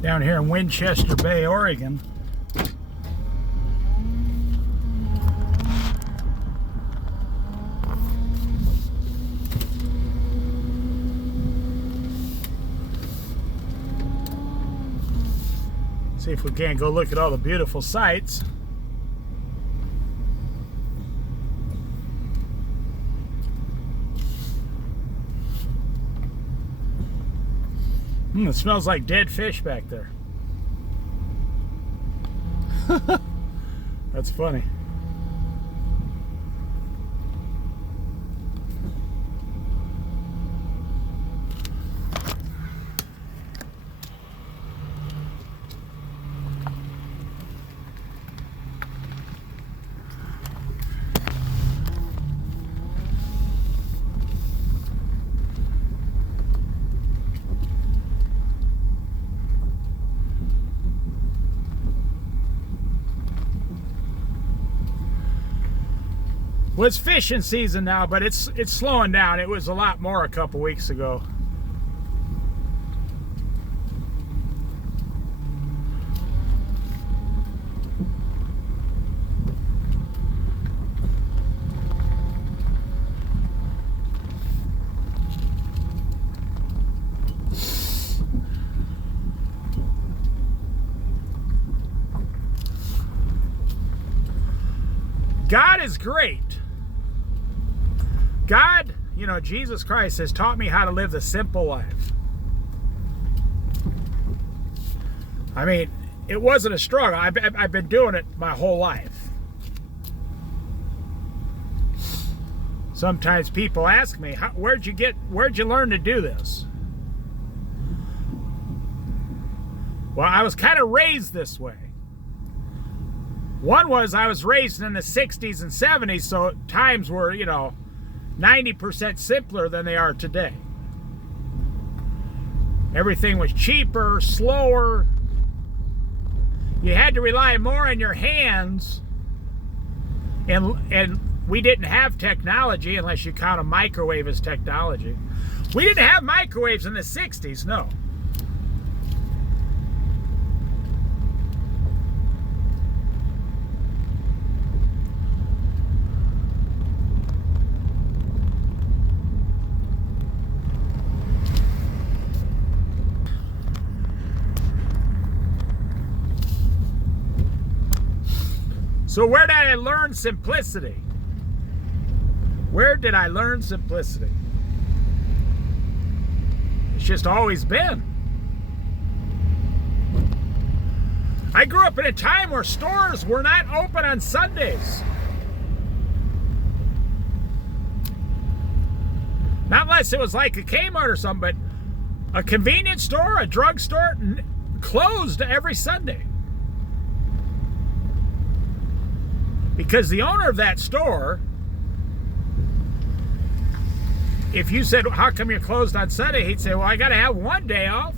Down here in Winchester Bay, Oregon. See if we can't go look at all the beautiful sights. It smells like dead fish back there. That's funny. Well, it's fishing season now, but it's slowing down. It was a lot more a couple weeks ago. God is great. God, Jesus Christ has taught me how to live the simple life. I mean, it wasn't a struggle. I've been doing it my whole life. Sometimes people ask me, where'd you learn to do this? Well, I was kind of raised this way. One was I was raised in the 60s and 70s, so times were, 90% simpler than they are today. Everything was cheaper, slower. You had to rely more on your hands, and we didn't have technology unless you count a microwave as technology. We didn't have microwaves in the 60s, no. So where did I learn simplicity? Where did I learn simplicity? It's just always been. I grew up in a time where stores were not open on Sundays. Not unless it was like a Kmart or something, but a convenience store, a drugstore, closed every Sunday. Because the owner of that store, if you said, how come you're closed on Sunday? He'd say, well, I got to have one day off.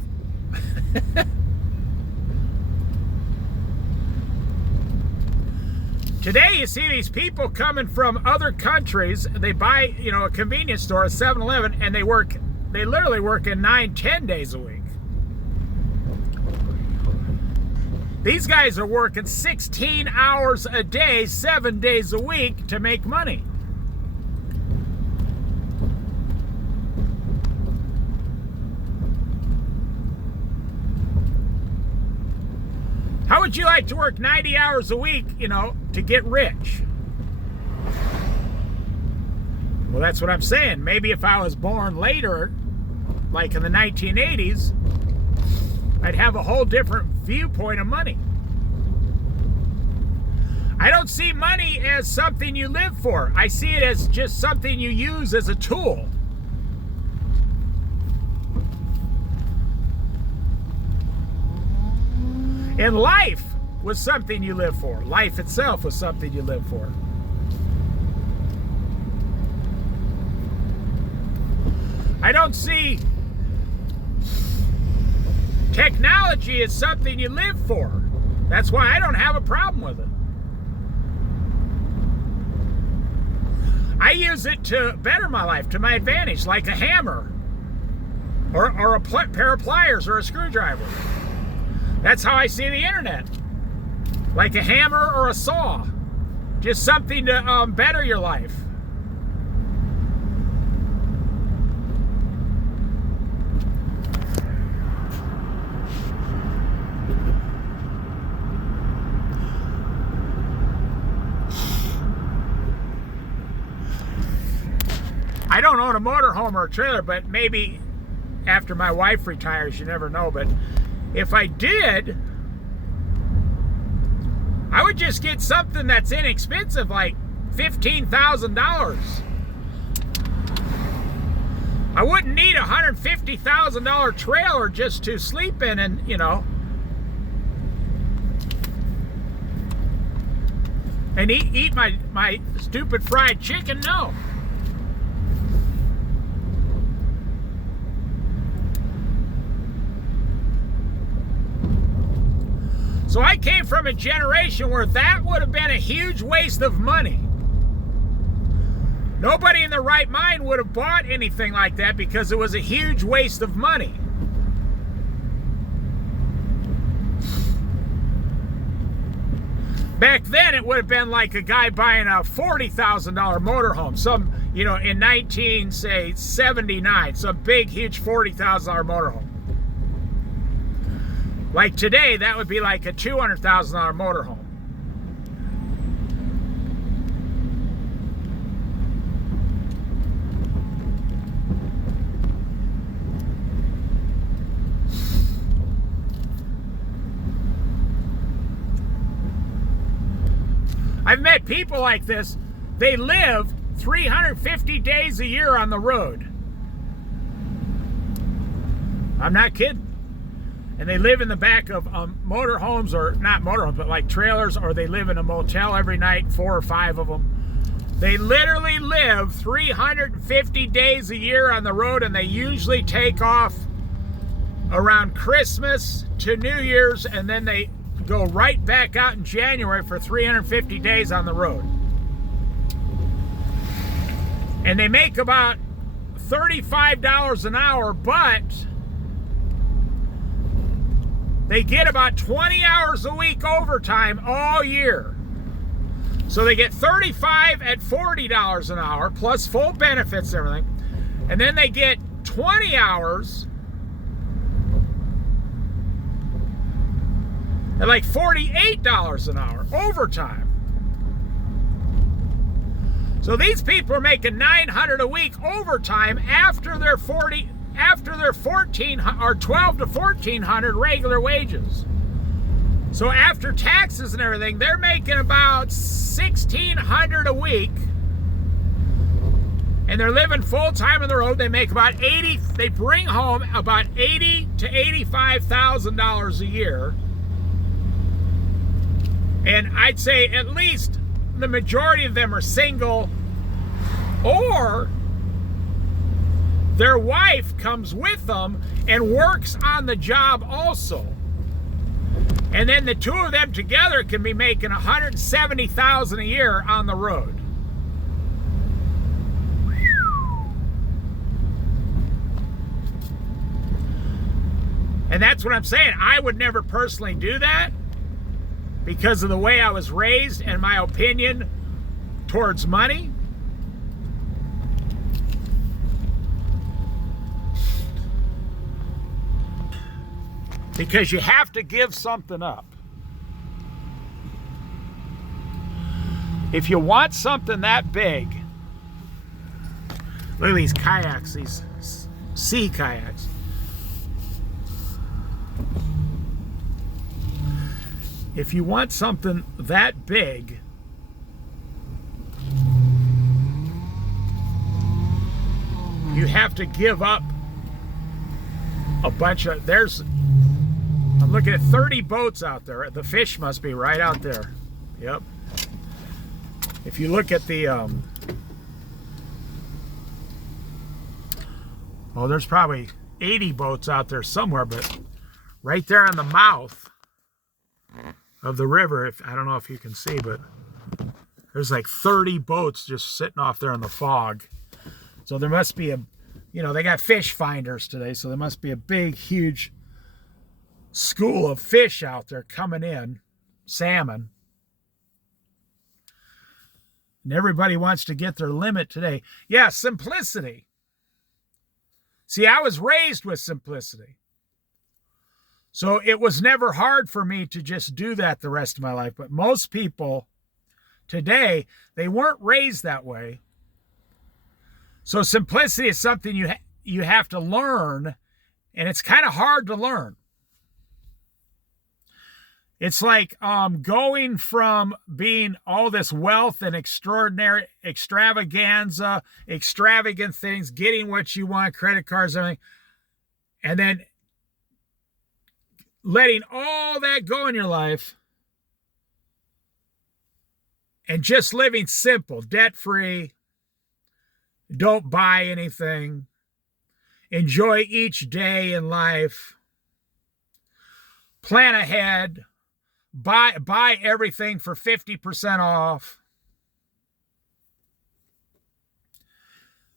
Today, you see these people coming from other countries. They buy, a convenience store, a 7-Eleven, and they literally work in 9-10 days a week. These guys are working 16 hours a day, 7 days a week to make money. How would you like to work 90 hours a week, to get rich? Well, that's what I'm saying. Maybe if I was born later, like in the 1980s, I'd have a whole different viewpoint of money. I don't see money as something you live for. I see it as just something you use as a tool. And life was something you live for. Life itself was something you live for. I don't see technology as something you live for. That's why I don't have a problem with it. I use it to better my life, to my advantage, like a hammer or a pair of pliers or a screwdriver. That's how I see the internet. Like a hammer or a saw. Just something to better your life. I don't own a motorhome or a trailer, but maybe after my wife retires, you never know. But if I did, I would just get something that's inexpensive, like $15,000. I wouldn't need a $150,000 trailer just to sleep in and, you know, and eat my stupid fried chicken. No. So I came from a generation where that would have been a huge waste of money. Nobody in their right mind would have bought anything like that because it was a huge waste of money. Back then, it would have been like a guy buying a $40,000 motorhome. Some, you know, in 1979, some big, huge $40,000 motorhome. Like today, that would be like a $200,000 motorhome. I've met people like this. They live 350 days a year on the road. I'm not kidding. And they live in the back of motorhomes, or not motorhomes, but like trailers, or they live in a motel every night, 4 or 5 of them. They literally live 350 days a year on the road, and they usually take off around Christmas to New Year's, and then they go right back out in January for 350 days on the road. And they make about $35 an hour, but they get about 20 hours a week overtime all year. So they get 35 at $40 an hour, plus full benefits and everything. And then they get 20 hours at like $48 an hour overtime. So these people are making $900 a week overtime after their 14 or 12 to 1400 regular wages. So after taxes and everything, they're making about $1,600 a week, and they're living full time on the road. They make about they bring home about $80,000 to $85,000 a year, and I'd say at least the majority of them are single, or their wife comes with them and works on the job also. And then the two of them together can be making $170,000 a year on the road. And that's what I'm saying. I would never personally do that because of the way I was raised and my opinion towards money. Because you have to give something up. If you want something that big, look at these kayaks, these sea kayaks. If you want something that big, you have to give up a bunch of, I'm looking at 30 boats out there. The fish must be right out there. Yep. If you look at the, well, there's probably 80 boats out there somewhere, but right there on the mouth of the river, I don't know if you can see, but there's like 30 boats just sitting off there in the fog. So there must be they got fish finders today, so there must be a big, huge school of fish out there coming in, salmon. And everybody wants to get their limit today. Yeah, simplicity. See, I was raised with simplicity. So it was never hard for me to just do that the rest of my life. But most people today, they weren't raised that way. So simplicity is something you have to learn, and it's kind of hard to learn. It's like going from being all this wealth and extraordinary extravaganza, extravagant things, getting what you want, credit cards, everything, and then letting all that go in your life and just living simple, debt-free, don't buy anything, enjoy each day in life, plan ahead, buy everything for 50% off.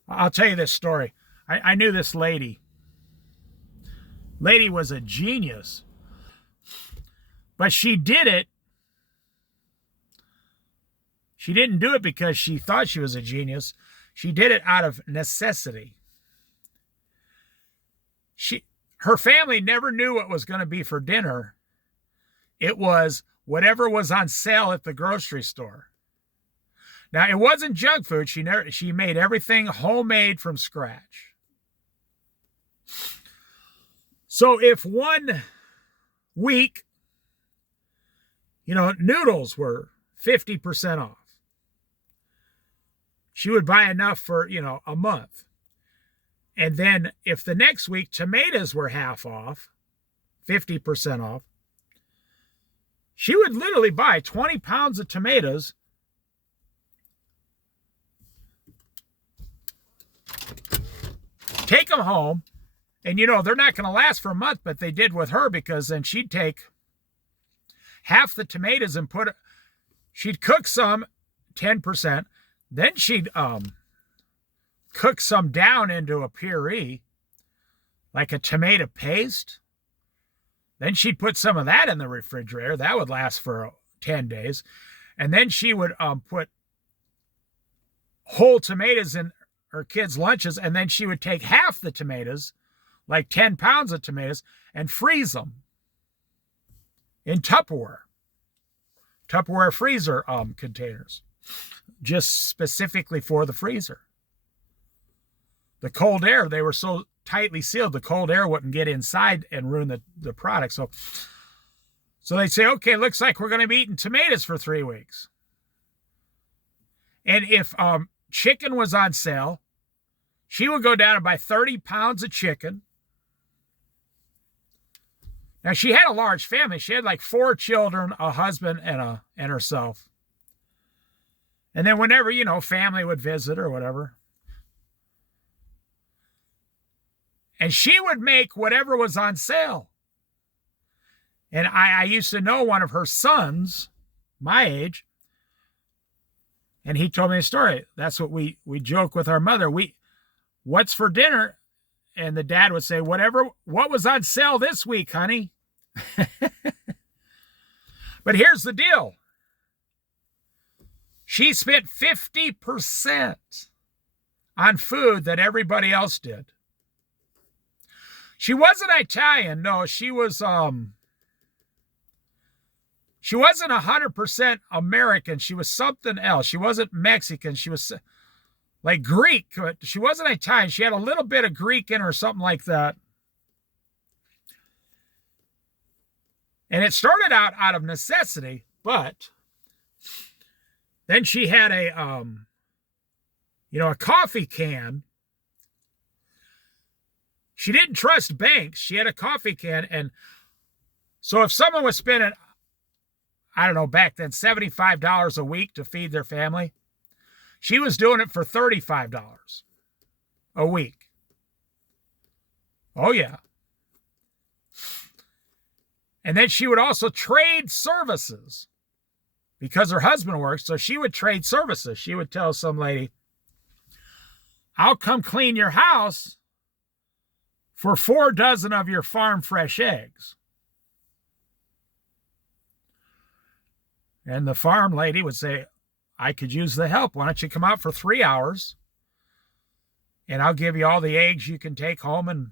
I'll tell you this story. I knew this lady. Lady was a genius. But she did it. She didn't do it because she thought she was a genius. She did it out of necessity. Her family never knew what was going to be for dinner. It was whatever was on sale at the grocery store. Now, it wasn't junk food. She made everything homemade from scratch. So if one week, noodles were 50% off, she would buy enough for, a month. And then if the next week tomatoes were half off, 50% off, she would literally buy 20 pounds of tomatoes, take them home, and they're not going to last for a month, but they did with her, because then she'd take half the tomatoes and she'd cook some 10%, then she'd cook some down into a puree, like a tomato paste. Then she'd put some of that in the refrigerator. That would last for 10 days. And then she would put whole tomatoes in her kids' lunches, and then she would take half the tomatoes, like 10 pounds of tomatoes, and freeze them in Tupperware freezer containers, just specifically for the freezer. The cold air, they were so tightly sealed, the cold air wouldn't get inside and ruin the product. So they'd say, okay, looks like we're going to be eating tomatoes for 3 weeks. And if chicken was on sale, she would go down and buy 30 pounds of chicken. Now, she had a large family. She had like 4 children, a husband, and herself. And then whenever, family would visit or whatever, and she would make whatever was on sale. And I used to know one of her sons, my age, and he told me a story. That's what we joke with our mother. What's for dinner? And the dad would say, what was on sale this week, honey? But here's the deal. She spent 50% on food that everybody else did. She wasn't Italian. No, she wasn't 100% American. She was something else. She wasn't Mexican. She was like Greek. She wasn't Italian. She had a little bit of Greek in her, something like that. And it started out of necessity, but then she had a coffee can. She didn't trust banks. She had a coffee can. And so if someone was spending, I don't know, back then, $75 a week to feed their family, she was doing it for $35 a week. Oh, yeah. And then she would also trade services because her husband works. So she would trade services. She would tell some lady, I'll come clean your house for 4 dozen of your farm fresh eggs. And the farm lady would say, I could use the help. Why don't you come out for 3 hours and I'll give you all the eggs you can take home. And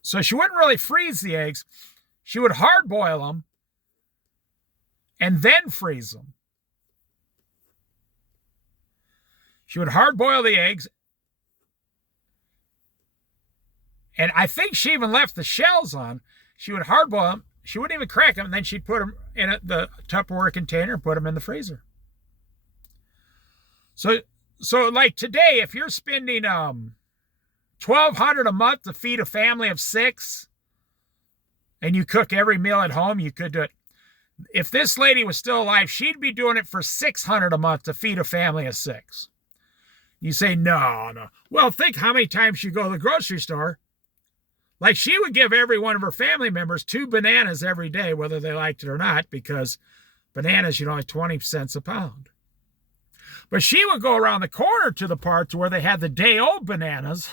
so she wouldn't really freeze the eggs. She would hard boil them and then freeze them. She would hard boil the eggs. And I think she even left the shells on. She would hard boil them. She wouldn't even crack them. And then she'd put them in the Tupperware container and put them in the freezer. So like today, if you're spending $1,200 a month to feed a family of 6, and you cook every meal at home, you could do it. If this lady was still alive, she'd be doing it for $600 a month to feed a family of 6. You say, no. Well, think how many times you go to the grocery store. Like, she would give every one of her family members 2 bananas every day, whether they liked it or not, because bananas, like 20 cents a pound. But she would go around the corner to the parts where they had the day-old bananas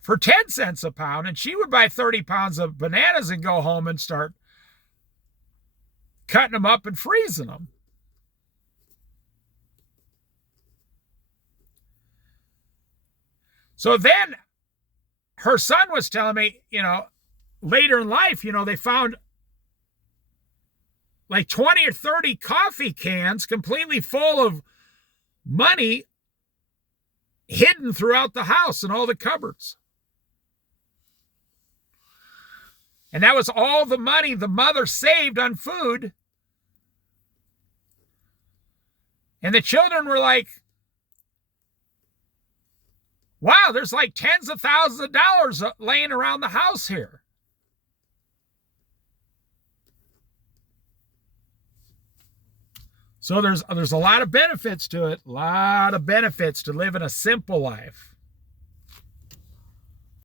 for 10 cents a pound, and she would buy 30 pounds of bananas and go home and start cutting them up and freezing them. So then her son was telling me, later in life, they found like 20 or 30 coffee cans completely full of money hidden throughout the house and all the cupboards. And that was all the money the mother saved on food. And the children were like, wow, there's like tens of thousands of dollars laying around the house here. So there's a lot of benefits to it, a lot of benefits to living a simple life.